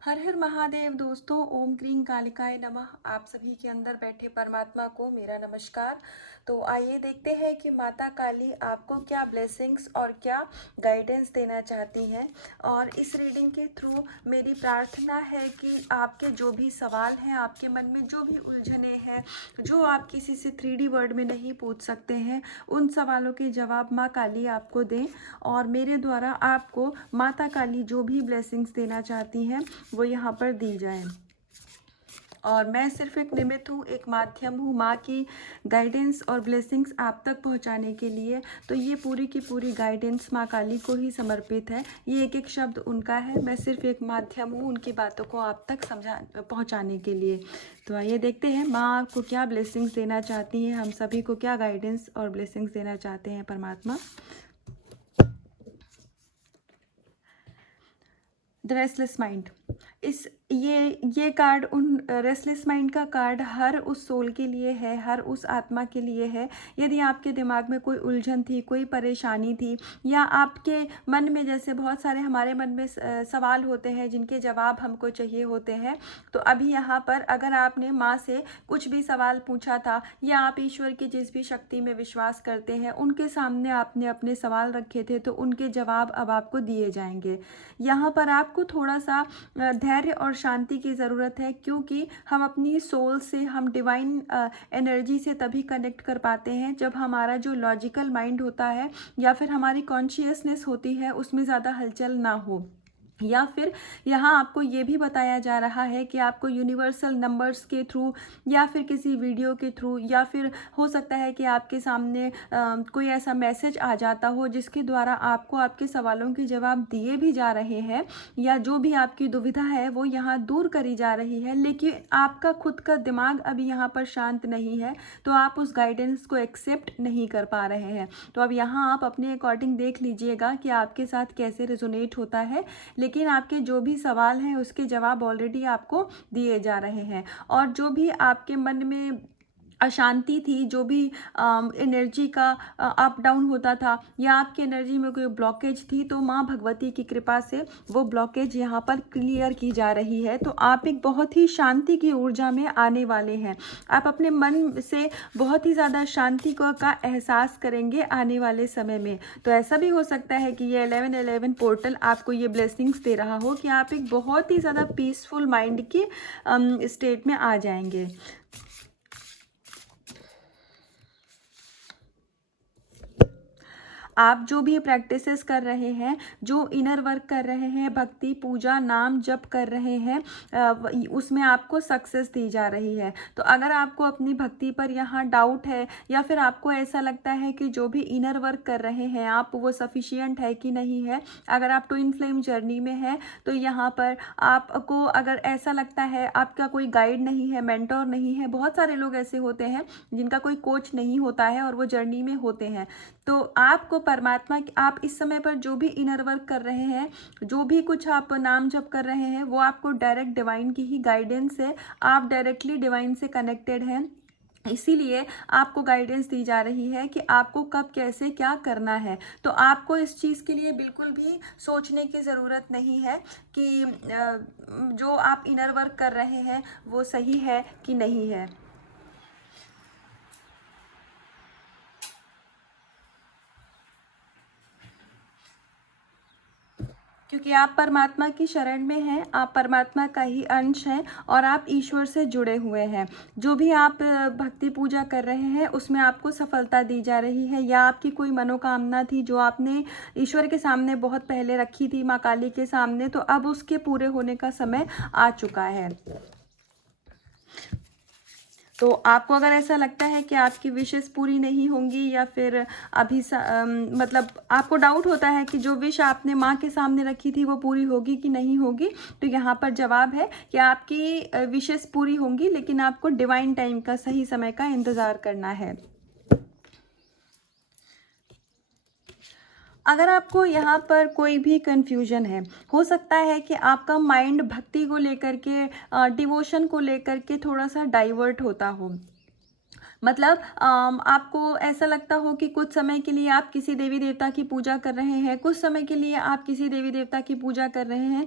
हर हर महादेव दोस्तों। ओम क्रीं कालिकाय नमः। आप सभी के अंदर बैठे परमात्मा को मेरा नमस्कार। तो आइए देखते हैं कि माता काली आपको क्या ब्लेसिंग्स और क्या गाइडेंस देना चाहती हैं। और इस रीडिंग के थ्रू मेरी प्रार्थना है कि आपके जो भी सवाल हैं, आपके मन में जो भी उलझने हैं, जो आप किसी से 3D वर्ड में नहीं पूछ सकते हैं, उन सवालों के जवाब माँ काली आपको दें और मेरे द्वारा आपको माता काली जो भी ब्लेसिंग्स देना चाहती हैं वो यहाँ पर दी जाए। और मैं सिर्फ एक निमित्त हूँ, एक माध्यम हूँ माँ की गाइडेंस और ब्लेसिंग्स आप तक पहुँचाने के लिए। तो ये पूरी की पूरी गाइडेंस माँ काली को ही समर्पित है। ये एक एक शब्द उनका है, मैं सिर्फ एक माध्यम हूँ उनकी बातों को आप तक पहुँचाने के लिए। तो आइए देखते हैं माँ आपको क्या ब्लेसिंग्स देना चाहती हैं, हम सभी को क्या गाइडेंस और ब्लेसिंग्स देना चाहते हैं परमात्मा। द रेस्टलेस माइंड, इस ये कार्ड उन रेस्टलेस माइंड का कार्ड हर उस सोल के लिए है, हर उस आत्मा के लिए है। यदि आपके दिमाग में कोई उलझन थी, कोई परेशानी थी, या आपके मन में जैसे बहुत सारे हमारे मन में सवाल होते हैं जिनके जवाब हमको चाहिए होते हैं, तो अभी यहाँ पर अगर आपने माँ से कुछ भी सवाल पूछा था या आप ईश्वर की जिस भी शक्ति में विश्वास करते हैं उनके सामने आपने अपने सवाल रखे थे, तो उनके जवाब अब आपको दिए जाएंगे। यहाँ पर आपको थोड़ा सा धैर्य और शांति की ज़रूरत है, क्योंकि हम अपनी सोल से, हम डिवाइन एनर्जी से तभी कनेक्ट कर पाते हैं जब हमारा जो लॉजिकल माइंड होता है या फिर हमारी कॉन्शियसनेस होती है उसमें ज़्यादा हलचल ना हो। या फिर यहाँ आपको ये भी बताया जा रहा है कि आपको यूनिवर्सल नंबर्स के थ्रू या फिर किसी वीडियो के थ्रू, या फिर हो सकता है कि आपके सामने कोई ऐसा मैसेज आ जाता हो जिसके द्वारा आपको आपके सवालों के जवाब दिए भी जा रहे हैं, या जो भी आपकी दुविधा है वो यहाँ दूर करी जा रही है, लेकिन आपका खुद का दिमाग अभी यहाँ पर शांत नहीं है, तो आप उस गाइडेंस को एक्सेप्ट नहीं कर पा रहे हैं। तो अब यहाँ आप अपने अकॉर्डिंग देख लीजिएगा कि आपके साथ कैसे रेजोनेट होता है, लेकिन आपके जो भी सवाल हैं उसके जवाब ऑलरेडी आपको दिए जा रहे हैं। और जो भी आपके मन में अशांति थी, जो भी एनर्जी का अप डाउन होता था, या आपकी एनर्जी में कोई ब्लॉकेज थी, तो माँ भगवती की कृपा से वो ब्लॉकेज यहाँ पर क्लियर की जा रही है। तो आप एक बहुत ही शांति की ऊर्जा में आने वाले हैं। आप अपने मन से बहुत ही ज़्यादा शांति का एहसास करेंगे आने वाले समय में। तो ऐसा भी हो सकता है कि ये 1111 पोर्टल आपको ये ब्लेसिंग्स दे रहा हो कि आप एक बहुत ही ज़्यादा पीसफुल माइंड की स्टेट में आ जाएंगे। आप जो भी प्रैक्टिसेस कर रहे हैं, जो इनर वर्क कर रहे हैं, भक्ति पूजा नाम जप कर रहे हैं, उसमें आपको सक्सेस दी जा रही है। तो अगर आपको अपनी भक्ति पर यहाँ डाउट है, या फिर आपको ऐसा लगता है कि जो भी इनर वर्क कर रहे हैं आप वो सफिशिएंट है कि नहीं है, अगर आप ट्विन फ्लेम जर्नी में हैं, तो यहाँ पर आपको अगर ऐसा लगता है आपका कोई गाइड नहीं है, मेंटोर नहीं है, बहुत सारे लोग ऐसे होते हैं जिनका कोई कोच नहीं होता है और वो जर्नी में होते हैं, तो आपको परमात्मा, आप इस समय पर जो भी इनर वर्क कर रहे हैं, जो भी कुछ आप नाम जप कर रहे हैं, वो आपको डायरेक्ट डिवाइन की ही गाइडेंस है। आप डायरेक्टली डिवाइन से कनेक्टेड हैं, इसीलिए आपको गाइडेंस दी जा रही है कि आपको कब कैसे क्या करना है। तो आपको इस चीज़ के लिए बिल्कुल भी सोचने की ज़रूरत नहीं है कि जो आप इनर वर्क कर रहे हैं वो सही है कि नहीं है, क्योंकि आप परमात्मा की शरण में हैं, आप परमात्मा का ही अंश हैं और आप ईश्वर से जुड़े हुए हैं। जो भी आप भक्ति पूजा कर रहे हैं उसमें आपको सफलता दी जा रही है, या आपकी कोई मनोकामना थी जो आपने ईश्वर के सामने बहुत पहले रखी थी, माँ काली के सामने, तो अब उसके पूरे होने का समय आ चुका है। तो आपको अगर ऐसा लगता है कि आपकी विशेस पूरी नहीं होंगी, या फिर अभी मतलब आपको डाउट होता है कि जो विश आपने माँ के सामने रखी थी वो पूरी होगी कि नहीं होगी, तो यहाँ पर जवाब है कि आपकी विशेस पूरी होंगी, लेकिन आपको डिवाइन टाइम का, सही समय का इंतज़ार करना है। अगर आपको यहाँ पर कोई भी कन्फ्यूजन है, हो सकता है कि आपका माइंड भक्ति को लेकर के, डिवोशन को लेकर के थोड़ा सा डाइवर्ट होता हो, मतलब आपको ऐसा लगता हो कि कुछ समय के लिए आप किसी देवी देवता की पूजा कर रहे हैं, कुछ समय के लिए आप किसी देवी देवता की पूजा कर रहे हैं,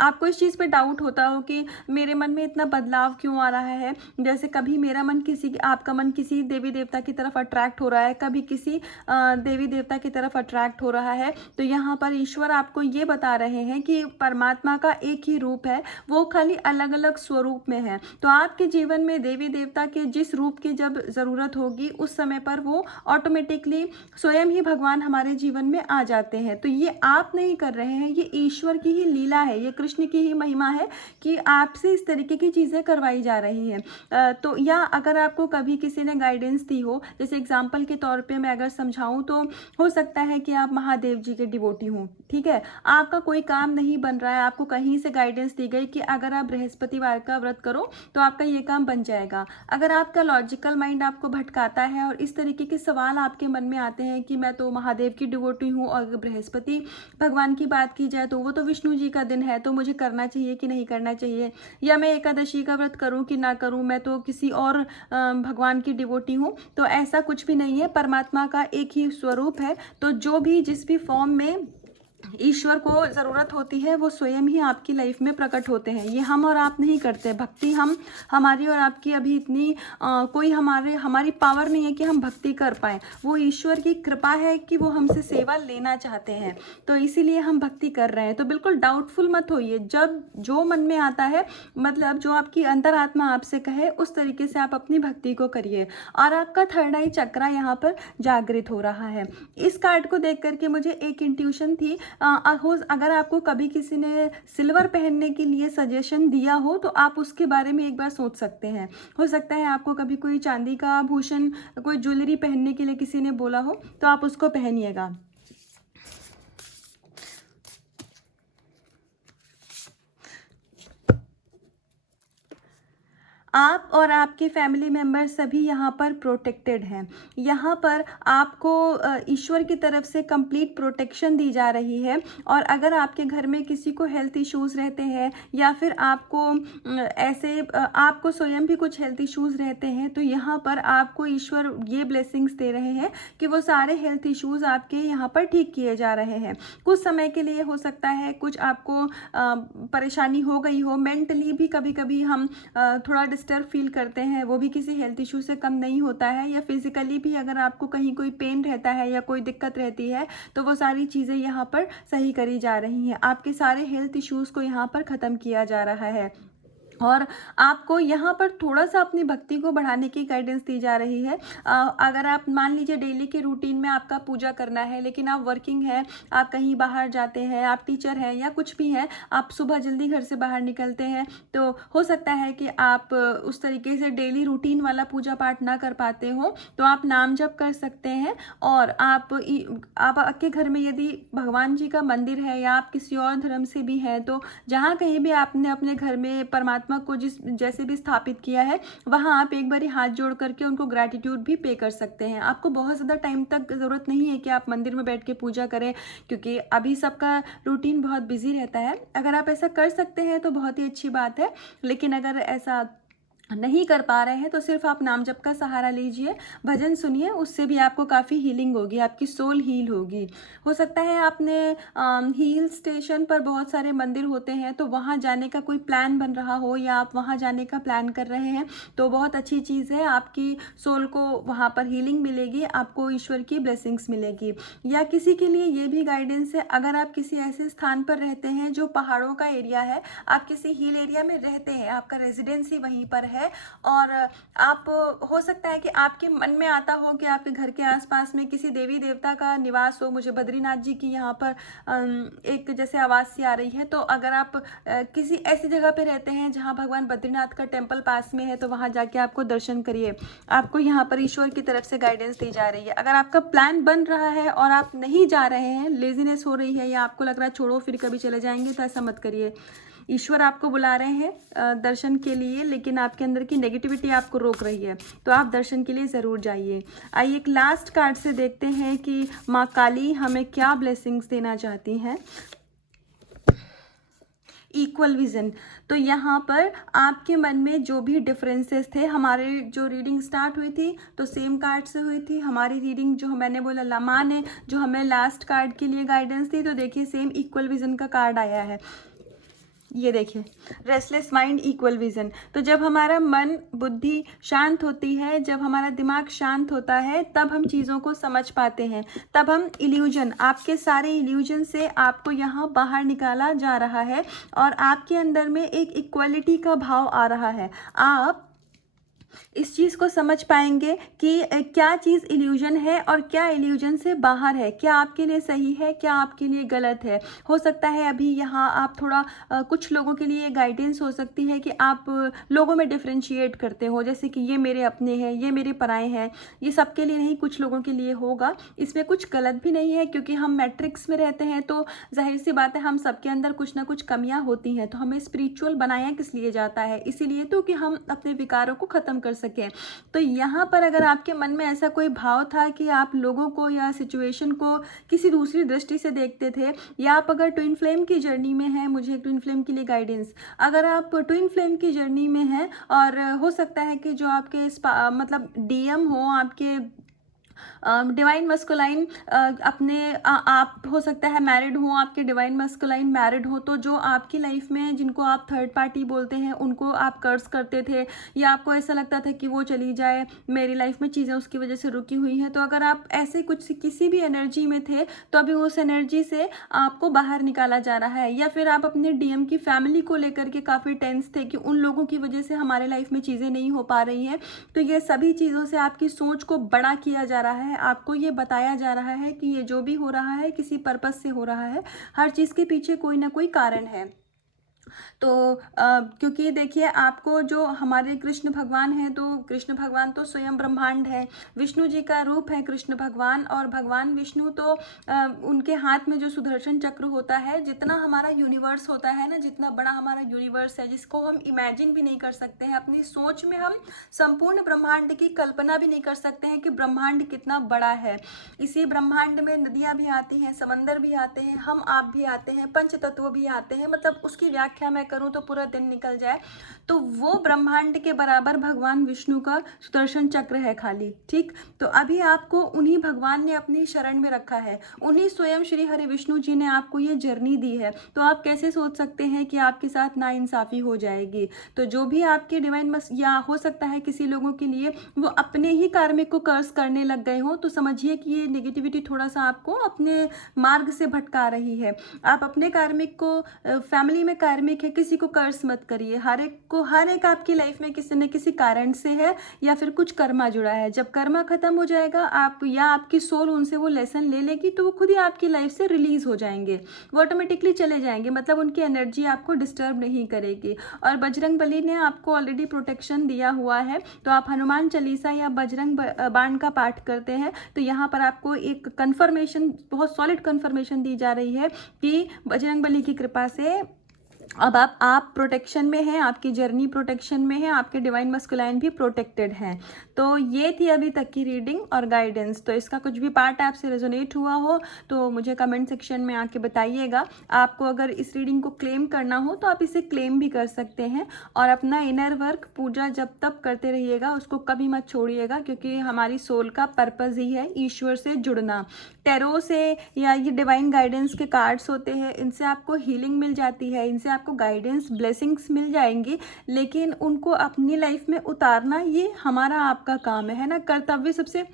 आपको इस चीज़ पे डाउट होता हो कि मेरे मन में इतना बदलाव क्यों आ रहा है। जैसे कभी मेरा मन आपका मन किसी देवी देवता की तरफ अट्रैक्ट हो रहा है, कभी किसी देवी देवता की तरफ अट्रैक्ट हो रहा है, तो यहाँ पर ईश्वर आपको ये बता रहे हैं कि परमात्मा का एक ही रूप है, वो खाली अलग अलग स्वरूप में है। तो आपके जीवन में देवी देवता के जिस रूप की जब ज़रूरत होगी उस समय पर वो ऑटोमेटिकली स्वयं ही भगवान हमारे जीवन में आ जाते हैं। तो ये आप नहीं कर रहे हैं, ये ईश्वर की ही लीला है, ये कृष्ण की ही महिमा है कि आपसे इस तरीके की चीज़ें करवाई जा रही हैं। तो या अगर आपको कभी किसी ने गाइडेंस दी हो, जैसे एग्जाम्पल के तौर पे मैं अगर समझाऊं तो हो सकता है कि आप महादेव जी के डिवोटी हों, ठीक है, आपका कोई काम नहीं बन रहा है, आपको कहीं से गाइडेंस दी गई कि अगर आप बृहस्पतिवार का व्रत करो तो आपका ये काम बन जाएगा। अगर आपका लॉजिकल माइंड आपको भटकाता है और इस तरीके के सवाल आपके मन में आते हैं कि मैं तो महादेव की डिवोटी हूँ और बृहस्पति भगवान की बात की जाए तो वो तो विष्णु जी का दिन है, तो मुझे करना चाहिए कि नहीं करना चाहिए, या मैं एकादशी का व्रत करूँ कि ना करूँ, मैं तो किसी और भगवान की डिवोटी हूँ। तो ऐसा कुछ भी नहीं है, परमात्मा का एक ही स्वरूप है। तो जो भी जिस भी फॉर्म में ईश्वर को ज़रूरत होती है वो स्वयं ही आपकी लाइफ में प्रकट होते हैं। ये हम और आप नहीं करते। भक्ति हमारी और आपकी अभी इतनी कोई हमारी पावर नहीं है कि हम भक्ति कर पाएँ। वो ईश्वर की कृपा है कि वो हमसे सेवा लेना चाहते हैं, तो इसीलिए हम भक्ति कर रहे हैं। तो बिल्कुल डाउटफुल मत होइए, जब जो मन में आता है, मतलब जो आपकी अंतरात्मा आपसे कहे उस तरीके से आप अपनी भक्ति को करिए। और आपका थर्ड आई चक्रा यहाँ पर जागृत हो रहा है। इस कार्ड को देख करके मुझे एक इंट्यूशन थी, अगर आपको कभी किसी ने सिल्वर पहनने के लिए सजेशन दिया हो तो आप उसके बारे में एक बार सोच सकते हैं। हो सकता है आपको कभी कोई चांदी का आभूषण, कोई ज्वेलरी पहनने के लिए किसी ने बोला हो, तो आप उसको पहनिएगा। आप और आपके फैमिली मेम्बर सभी यहाँ पर प्रोटेक्टेड हैं। यहाँ पर आपको ईश्वर की तरफ से कंप्लीट प्रोटेक्शन दी जा रही है। और अगर आपके घर में किसी को हेल्थ इश्यूज़ रहते हैं या फिर आपको स्वयं भी कुछ हेल्थ इश्यूज़ रहते हैं, तो यहाँ पर आपको ईश्वर ये ब्लेसिंग्स दे रहे हैं कि वो सारे हेल्थ इश्यूज़ आपके यहाँ पर ठीक किए जा रहे हैं। कुछ समय के लिए हो सकता है कुछ आपको परेशानी हो गई हो, मेंटली भी कभी कभी हम थोड़ा डिस्टर्ब फील करते हैं, वो भी किसी हेल्थ इशू से कम नहीं होता है। या फिजिकली भी अगर आपको कहीं कोई पेन रहता है या कोई दिक्कत रहती है, तो वो सारी चीज़ें यहाँ पर सही करी जा रही हैं। आपके सारे हेल्थ इश्यूज़ को यहाँ पर ख़त्म किया जा रहा है। और आपको यहाँ पर थोड़ा सा अपनी भक्ति को बढ़ाने की गाइडेंस दी जा रही है। अगर आप मान लीजिए डेली के रूटीन में आपका पूजा करना है, लेकिन आप वर्किंग हैं, आप कहीं बाहर जाते हैं, आप टीचर हैं या कुछ भी हैं, आप सुबह जल्दी घर से बाहर निकलते हैं, तो हो सकता है कि आप उस तरीके से डेली रूटीन वाला पूजा पाठ ना कर पाते हो, तो आप नाम जप कर सकते हैं। और आपके घर में यदि भगवान जी का मंदिर है या आप किसी और धर्म से भी हैं, तो जहाँ कहीं भी आपने अपने घर में परमात्मा को जैसे भी स्थापित किया है, वहाँ आप एक बारी हाथ जोड़ करके उनको ग्रैटिट्यूड भी पे कर सकते हैं। आपको बहुत ज़्यादा टाइम तक ज़रूरत नहीं है कि आप मंदिर में बैठ के पूजा करें, क्योंकि अभी सबका रूटीन बहुत बिजी रहता है। अगर आप ऐसा कर सकते हैं तो बहुत ही अच्छी बात है, लेकिन अगर ऐसा नहीं कर पा रहे हैं तो सिर्फ आप नाम जप का सहारा लीजिए, भजन सुनिए, उससे भी आपको काफ़ी हीलिंग होगी, आपकी सोल हील होगी। हो सकता है आपने हिल स्टेशन पर बहुत सारे मंदिर होते हैं, तो वहाँ जाने का कोई प्लान बन रहा हो या आप वहाँ जाने का प्लान कर रहे हैं, तो बहुत अच्छी चीज़ है, आपकी सोल को वहाँ पर हीलिंग मिलेगी, आपको ईश्वर की ब्लेसिंग्स मिलेगी। या किसी के लिए ये भी गाइडेंस है, अगर आप किसी ऐसे स्थान पर रहते हैं जो पहाड़ों का एरिया है, आप किसी हिल एरिया में रहते हैं, आपका रेजिडेंसी वहीं पर है, और आप हो सकता है कि आपके मन में आता हो कि आपके घर के आसपास में किसी देवी देवता का निवास हो। मुझे बद्रीनाथ जी की यहाँ पर एक जैसे आवाज़ सी आ रही है, तो अगर आप किसी ऐसी जगह पे रहते हैं जहाँ भगवान बद्रीनाथ का टेम्पल पास में है, तो वहाँ जाके आपको दर्शन करिए। आपको यहाँ पर ईश्वर की तरफ से गाइडेंस दी जा रही है। अगर आपका प्लान बन रहा है और आप नहीं जा रहे हैं, लेजीनेस हो रही है या आपको लग रहा है छोड़ो फिर कभी चले जाएंगे, तो ऐसा मत करिए। ईश्वर आपको बुला रहे हैं दर्शन के लिए, लेकिन आपके अंदर की नेगेटिविटी आपको रोक रही है, तो आप दर्शन के लिए ज़रूर जाइए। आइए एक लास्ट कार्ड से देखते हैं कि माँ काली हमें क्या ब्लेसिंग्स देना चाहती हैं। Equal vision. तो यहाँ पर आपके मन में जो भी डिफरेंसेस थे, हमारे जो रीडिंग स्टार्ट हुई थी तो सेम कार्ड से हुई थी। हमारी रीडिंग जो मैंने बोला लमा ने जो हमें लास्ट कार्ड के लिए गाइडेंस दी, तो देखिए सेम इक्वल विजन का कार्ड आया है। ये देखिए रेस्टलेस माइंड इक्वल विजन। तो जब हमारा मन बुद्धि शांत होती है, जब हमारा दिमाग शांत होता है, तब हम चीज़ों को समझ पाते हैं, तब हम इल्यूजन, आपके सारे इल्यूजन से आपको यहाँ बाहर निकाला जा रहा है और आपके अंदर में एक इक्वलिटी का भाव आ रहा है। आप इस चीज़ को समझ पाएंगे कि क्या चीज़ इल्यूजन है और क्या इल्यूजन से बाहर है, क्या आपके लिए सही है, क्या आपके लिए गलत है। हो सकता है अभी यहाँ आप थोड़ा कुछ लोगों के लिए गाइडेंस हो सकती है कि आप लोगों में डिफ्रेंशिएट करते हो, जैसे कि ये मेरे अपने हैं, ये मेरे पराए हैं। ये सबके लिए नहीं, कुछ लोगों के लिए होगा। इसमें कुछ गलत भी नहीं है, क्योंकि हम मैट्रिक्स में रहते हैं तो जाहिर सी बात है हम सबके अंदर कुछ ना कुछ कमियाँ होती हैं। तो हमें स्पिरिचुअल बनाया किस लिए जाता है, इसीलिए तो कि हम अपने विकारों को ख़त्म कर सकें। तो यहाँ पर अगर आपके मन में ऐसा कोई भाव था कि आप लोगों को या सिचुएशन को किसी दूसरी दृष्टि से देखते थे, या आप अगर ट्विन फ्लेम की जर्नी में हैं, मुझे ट्विन फ्लेम के लिए गाइडेंस, अगर आप ट्विन फ्लेम की जर्नी में हैं और हो सकता है कि जो आपके मतलब डीएम हो, आपके डिवाइन मस्कुलाइन अपने आप हो सकता है मैरिड हो, आपके डिवाइन मस्कुलाइन मैरिड हो, तो जो आपकी लाइफ में जिनको आप थर्ड पार्टी बोलते हैं उनको आप कर्स करते थे, या आपको ऐसा लगता था कि वो चली जाए, मेरी लाइफ में चीज़ें उसकी वजह से रुकी हुई हैं। तो अगर आप ऐसे कुछ किसी भी एनर्जी में थे तो अभी उस एनर्जी से आपको बाहर निकाला जा रहा है। या फिर आप अपने डीएम की फैमिली को लेकर के काफ़ी टेंस थे कि उन लोगों की वजह से हमारे लाइफ में चीज़ें नहीं हो पा रही हैं। तो ये सभी चीज़ों से आपकी सोच को बड़ा किया जा रहा है, आपको ये बताया जा रहा है कि ये जो भी हो रहा है किसी पर्पस से हो रहा है, हर चीज़ के पीछे कोई ना कोई कारण है। तो क्योंकि देखिए आपको जो हमारे कृष्ण भगवान हैं, तो कृष्ण भगवान तो स्वयं ब्रह्मांड है, विष्णु जी का रूप है कृष्ण भगवान। और भगवान विष्णु तो उनके हाथ में जो सुदर्शन चक्र होता है, जितना हमारा यूनिवर्स होता है ना, जितना बड़ा हमारा यूनिवर्स है जिसको हम इमेजिन भी नहीं कर सकते हैं, अपनी सोच में हम संपूर्ण ब्रह्मांड की कल्पना भी नहीं कर सकते हैं कि ब्रह्मांड कितना बड़ा है। इसी ब्रह्मांड में नदियाँ भी आती हैं, समंदर भी आते हैं, हम आप भी आते हैं, पंच तत्व भी आते हैं। मतलब उसकी व्याख्या मैं करूं तो पूरा दिन निकल जाए। तो वो ब्रह्मांड के बराबर भगवान विष्णु का सुदर्शन चक्र है खाली, ठीक। तो अभी आपको उन्हीं भगवान ने अपनी शरण में रखा है, उन्हीं स्वयं श्री हरि विष्णु जी ने आपको ये जर्नी दी है। तो आप कैसे सोच सकते हैं कि आपके साथ नाइंसाफ़ी हो जाएगी। तो जो भी आपके डिवाइन या हो सकता है किसी लोगों के लिए वो अपने ही कार्मिक को कर्स करने लग गए हो, तो समझिए कि ये नेगेटिविटी थोड़ा सा आपको अपने मार्ग से भटका रही है। आप अपने कार्मिक को, फैमिली में कार्मिक है, किसी को कर्स मत करिए। हर एक आपकी लाइफ में किसी न किसी कारण से है, या फिर कुछ कर्मा जुड़ा है। जब कर्मा खत्म हो जाएगा, आप या आपकी सोल उनसे वो लेसन ले लेगी, तो वो खुद ही आपकी लाइफ से रिलीज हो जाएंगे, वो ऑटोमेटिकली चले जाएंगे। मतलब उनकी एनर्जी आपको डिस्टर्ब नहीं करेगी। और बजरंग बली ने आपको ऑलरेडी प्रोटेक्शन दिया हुआ है। तो आप हनुमान चालीसा या बजरंग बाण का पाठ करते हैं, तो यहाँ पर आपको एक कन्फर्मेशन, बहुत सॉलिड कन्फर्मेशन दी जा रही है कि बजरंग बली की कृपा से अब आप प्रोटेक्शन में हैं, आपकी जर्नी प्रोटेक्शन में है, आपके डिवाइन मस्कुलाइन भी प्रोटेक्टेड हैं। तो ये थी अभी तक की रीडिंग और गाइडेंस। तो इसका कुछ भी पार्ट आपसे रेजोनेट हुआ हो तो मुझे कमेंट सेक्शन में आके बताइएगा। आपको अगर इस रीडिंग को क्लेम करना हो तो आप इसे क्लेम भी कर सकते हैं। और अपना इनर वर्क, पूजा जब तब करते रहिएगा, उसको कभी मत छोड़िएगा, क्योंकि हमारी सोल का पर्पज़ ही है ईश्वर से जुड़ना। टैरो से या ये डिवाइन गाइडेंस के कार्ड्स होते हैं, इनसे आपको हीलिंग मिल जाती है, इनसे आपको गाइडेंस, ब्लेसिंग्स मिल जाएंगी, लेकिन उनको अपनी लाइफ में उतारना ये हमारा आपका काम है ना, कर्तव्य सबसे,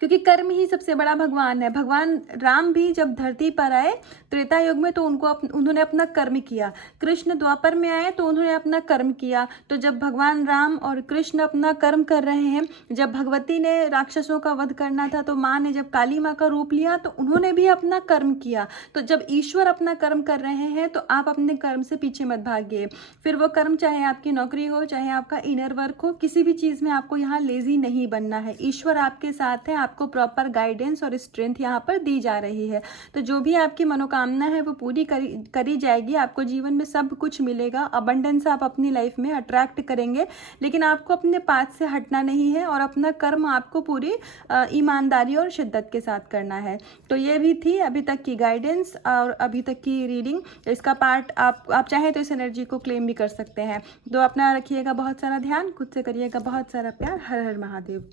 क्योंकि कर्म ही सबसे बड़ा भगवान है। भगवान राम भी जब धरती पर आए त्रेता युग में, तो उन्होंने अपना कर्म किया। कृष्ण द्वापर में आए तो उन्होंने अपना कर्म किया। तो जब भगवान राम और कृष्ण अपना कर्म कर रहे हैं, जब भगवती ने राक्षसों का वध करना था, तो माँ ने जब काली माँ का रूप लिया तो उन्होंने भी अपना कर्म किया। तो जब ईश्वर अपना कर्म कर रहे हैं तो आप अपने कर्म से पीछे मत भागिए। फिर वो कर्म चाहे आपकी नौकरी हो, चाहे आपका इनर वर्क हो, किसी भी चीज़ में आपको यहाँ लेजी नहीं बनना है। ईश्वर आपके साथ है, आपको प्रॉपर गाइडेंस और स्ट्रेंथ यहाँ पर दी जा रही है। तो जो भी आपकी मनोकामना है वो पूरी करी जाएगी, आपको जीवन में सब कुछ मिलेगा, अबंडेंस आप अपनी लाइफ में अट्रैक्ट करेंगे। लेकिन आपको अपने पाथ से हटना नहीं है और अपना कर्म आपको पूरी ईमानदारी और शिद्दत के साथ करना है। तो ये भी थी अभी तक की गाइडेंस और अभी तक की रीडिंग। इसका पार्ट आप चाहें तो इस एनर्जी को क्लेम भी कर सकते हैं। तो अपना रखिएगा बहुत सारा ध्यान, खुद से करिएगा बहुत सारा प्यार। हर हर महादेव।